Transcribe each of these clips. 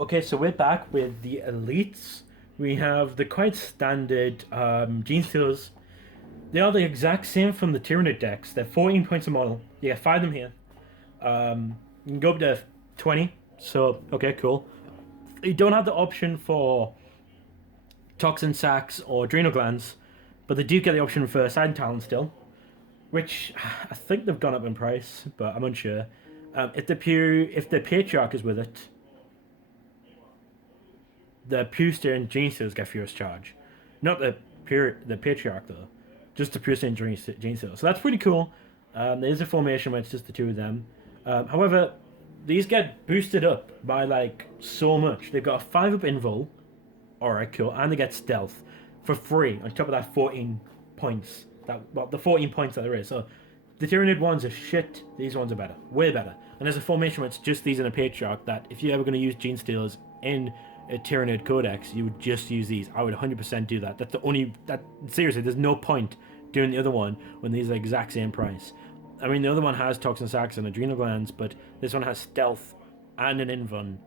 Okay, so we're back with the elites. We have the quite standard Genestealers. They are the exact same from the Tyranid decks. They're 14 points a model. You get 5 of them here. You can go up to 20. So, okay, cool. You don't have the option for Toxin Sacs or Adrenal Glands, but they do get the option for Side Talent still, which I think they've gone up in price, but I'm unsure. If the Patriarch is with it, the Puster and Genestealers get Furious Charge. Not the Patriarch, though. Just the Puster and Genestealers. So that's pretty cool. There's a formation where it's just the two of them. However, these get boosted up by, like, so much. They've got a 5-up invul. Alright, cool. And they get Stealth for free on top of that 14 points. The 14 points that there is. So the Tyranid ones are shit. These ones are better. Way better. And there's a formation where it's just these in a Patriarch that if you're ever going to use Genestealers in a Tyranid Codex, you would just use these. I would 100% do that. That's the only... Seriously, there's no point doing the other one when these are the exact same price. I mean, the other one has Toxin Sacs and Adrenal Glands, but this one has Stealth and an Invuln.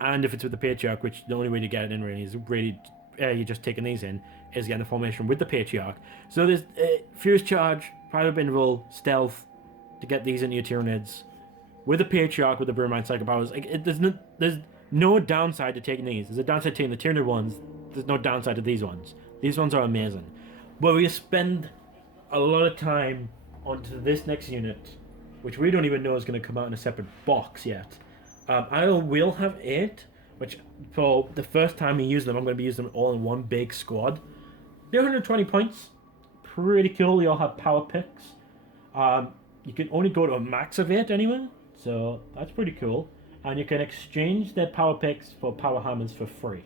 And if it's with the Patriarch, which the only way to get it in really is really... you're just taking these in, is getting the formation with the Patriarch. So there's Furious Charge, Private Invul, Stealth, to get these into your Tyranids. With the Patriarch, with the Bromine Psycho Powers, there's no downside to taking these. There's a downside to taking the Tyranid ones. There's no downside to these ones. These ones are amazing. But we spend a lot of time onto this next unit, which we don't even know is going to come out in a separate box yet. I will have 8, which for the first time we use them, I'm going to be using them all in one big squad. They're 120 points. Pretty cool. They all have power picks. You can only go to a max of 8 anyway, so that's pretty cool. And you can exchange their power picks for power hammers for free.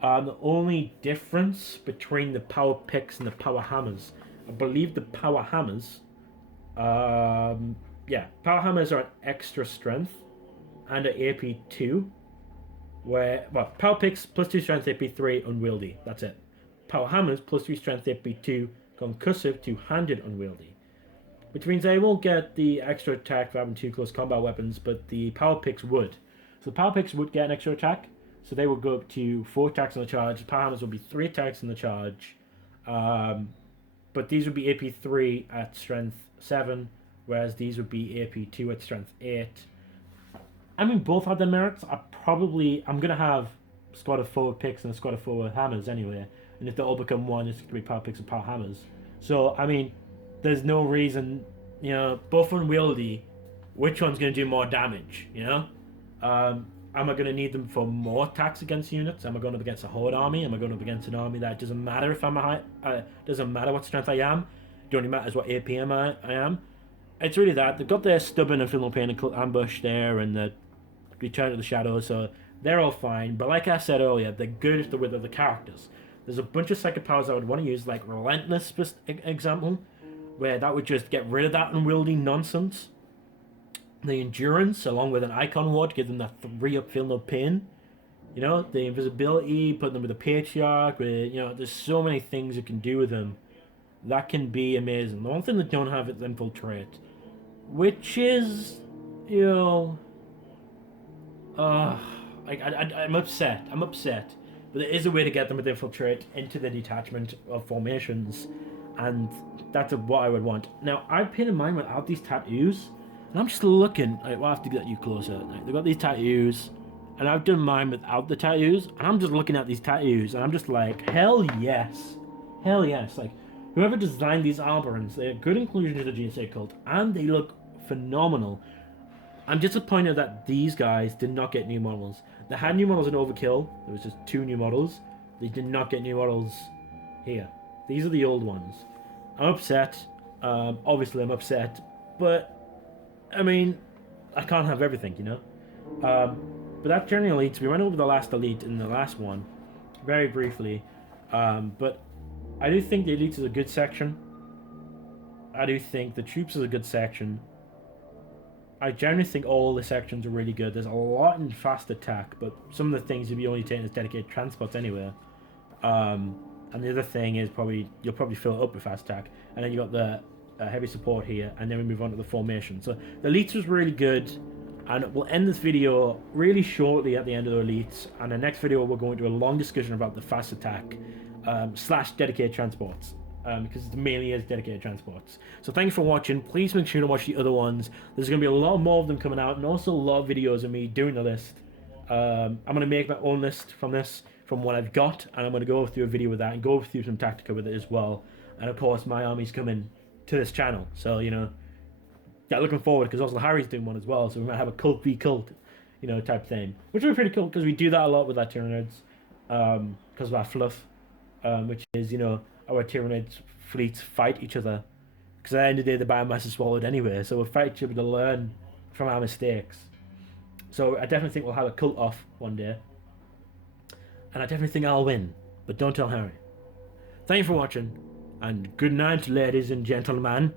The only difference between the power picks and the power hammers, I believe the power hammers, power hammers are an extra strength and an AP 2, where, well, power picks plus 2 strength, AP 3, unwieldy, that's it. Power hammers plus 3 strength, AP 2, concussive, 2-handed, unwieldy. Which means they won't get the extra attack for having 2 close combat weapons, but the power picks would. So the power picks would get an extra attack, so they would go up to 4 attacks on the charge. The power hammers would be 3 attacks on the charge. But these would be AP 3 at strength 7, whereas these would be AP 2 at strength 8. I mean, both have their merits. I'm going to have a squad of 4 picks and a squad of 4 hammers anyway. And if they all become 1, it's going to be power picks and power hammers. So, I mean, there's no reason, both unwieldy, which one's going to do more damage, Am I going to need them for more attacks against units? Am I going up against a horde army? Am I going up against an army that doesn't matter if I'm doesn't matter what strength I am? It only matters what APM I am. It's really that. They've got their stubborn and Infernal Pain and ambush there and the Return to the Shadows, so they're all fine. But like I said earlier, they're good if they're with other characters. There's a bunch of psychic powers I would want to use, like Relentless, for example, where that would just get rid of that unwieldy nonsense. The Endurance, along with an Icon Ward, give them that 3-up Feel No Pain. The Invisibility, put them with a Patriarch, there's so many things you can do with them. That can be amazing. The one thing they don't have is Infiltrate, which is, I'm upset. But there is a way to get them with Infiltrate into the detachment of formations, and that's what I would want. Now, I've painted mine without these tattoos, and I'm just looking. We'll have to get you closer. They've got these tattoos, and I've done mine without the tattoos, and I'm just looking at these tattoos, and I'm just like, hell yes. Hell yes. Like, whoever designed these Aberrants, they're a good inclusion to the GSA cult, and they look phenomenal. I'm disappointed that these guys did not get new models. They had new models in Overkill. There was just 2 new models. They did not get new models here. These are the old ones. I'm upset. Obviously, I'm upset. But, I mean, I can't have everything, But that generally elites. We went over the last elite in the last one, very briefly. But I do think the elites is a good section. I do think the troops is a good section. I generally think all the sections are really good. There's a lot in fast attack, but some of the things you'll be only taking as dedicated transports anyway. And the other thing is you'll probably fill it up with fast attack, and then you got the heavy support here, and then we move on to the formation. So the elites was really good. And we'll end this video really shortly at the end of the elites. And the next video, we'll go into a long discussion about the fast attack slash dedicated transports. Because it mainly is dedicated transports. So thanks for watching. Please make sure to watch the other ones. There's going to be a lot more of them coming out, and also a lot of videos of me doing the list. I'm going to make my own list from this, from what I've got, and I'm going to go through a video with that and go through some tactica with it as well. And of course, my army's coming to this channel, so you know, yeah, looking forward, because also Harry's doing one as well, so we might have a cult v cult, you know, type thing, which would be pretty cool, because we do that a lot with our Tyranids, because of our fluff, which is, you know, our Tyranid fleets fight each other, because at the end of the day the biomass is swallowed anyway, so we'll fight each other to learn from our mistakes. So I definitely think we'll have a cult off one day, and I definitely think I'll win, but don't tell Harry. Thank you for watching, and good night, ladies and gentlemen.